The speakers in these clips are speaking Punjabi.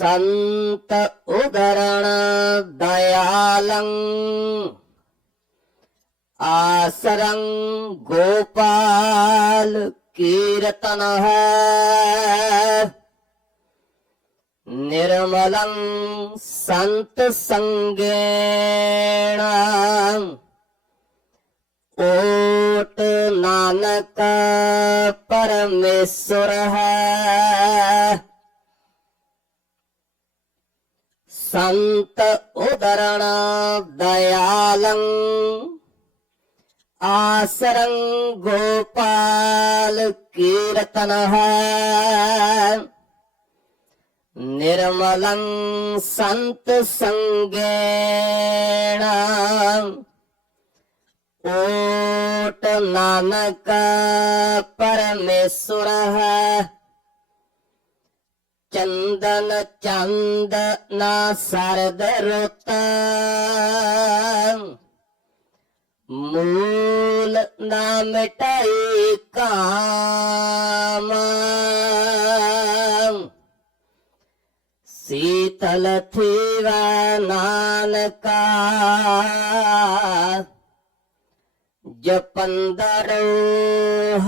संत उदरण दयालं आसरं गोपाल कीर्तनः निर्मलं सन्तसङ्गेण ओट नानक परमेश्वरः संत उदरण दयालं आसरं गोपाल कीर्तनः निर्मलं सन्तसङ्गेण ओट नानक परमेश्वरः ਚੰਦਨ ਚੰਦ ਨਾ ਸਰਦ ਰੁੱਤ ਮੂਲ ਨਾ ਮਿਟਾਈ ਕਾਮ ਸੀਤਲ ਥੀਵਾ ਨਾਨਕਾ ਜਪੰਦਰ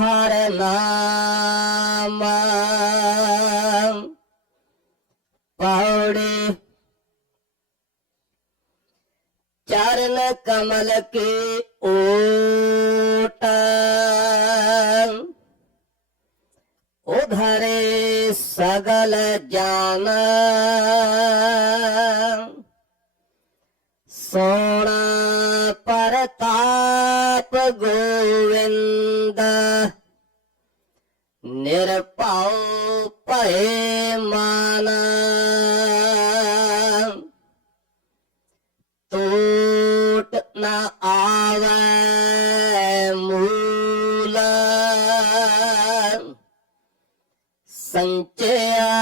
ਹਰ ਨਾਮਾ ਜੋੜੇ ਚਰਨ ਕਮਲ ਕੇ ਓਟ ਉਧਰੇ ਸਗਲ ਜਾਨ ਸੋਣਾ ਪਰਤਾਪ ਗੋਵਿੰਦ ਨਿਰਭਉ ਭਏ ਨ ਆਵੈ ਮੂਲ ਸੰਚਿਆ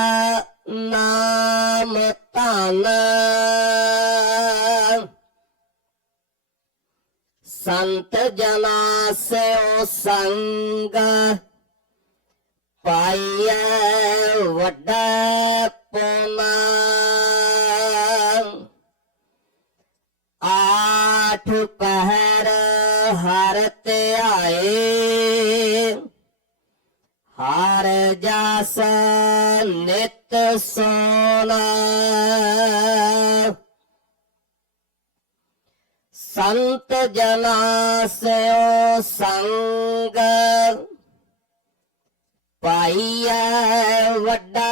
ਨਾਮ ਧਨ ਸੰਤ ਜਨਾ ਸੋ ਸੰਗ ਪਾਈਐ ਵੱਡਾ ਅਠ ਪਹਿਰ ਹਰ ਧਿਆਏ ਹਰ ਜਸ ਨਿਤ ਸੋਲਾ ਸੰਤ ਜਨਾ ਸਿਓ ਸੰਗ ਪਾਈਐ ਵੱਡਾ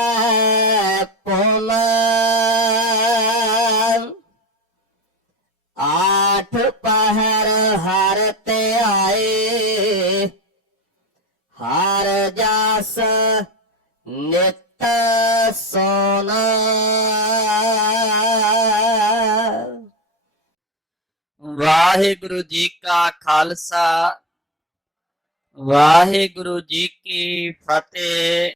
ਨਿਤ ਸੋਨਾ ਵਾਹਿਗੁਰੂ ਜੀ ਕਾ ਖਾਲਸਾ ਵਾਹਿਗੁਰੂ ਜੀ ਕੀ ਫਤਿਹ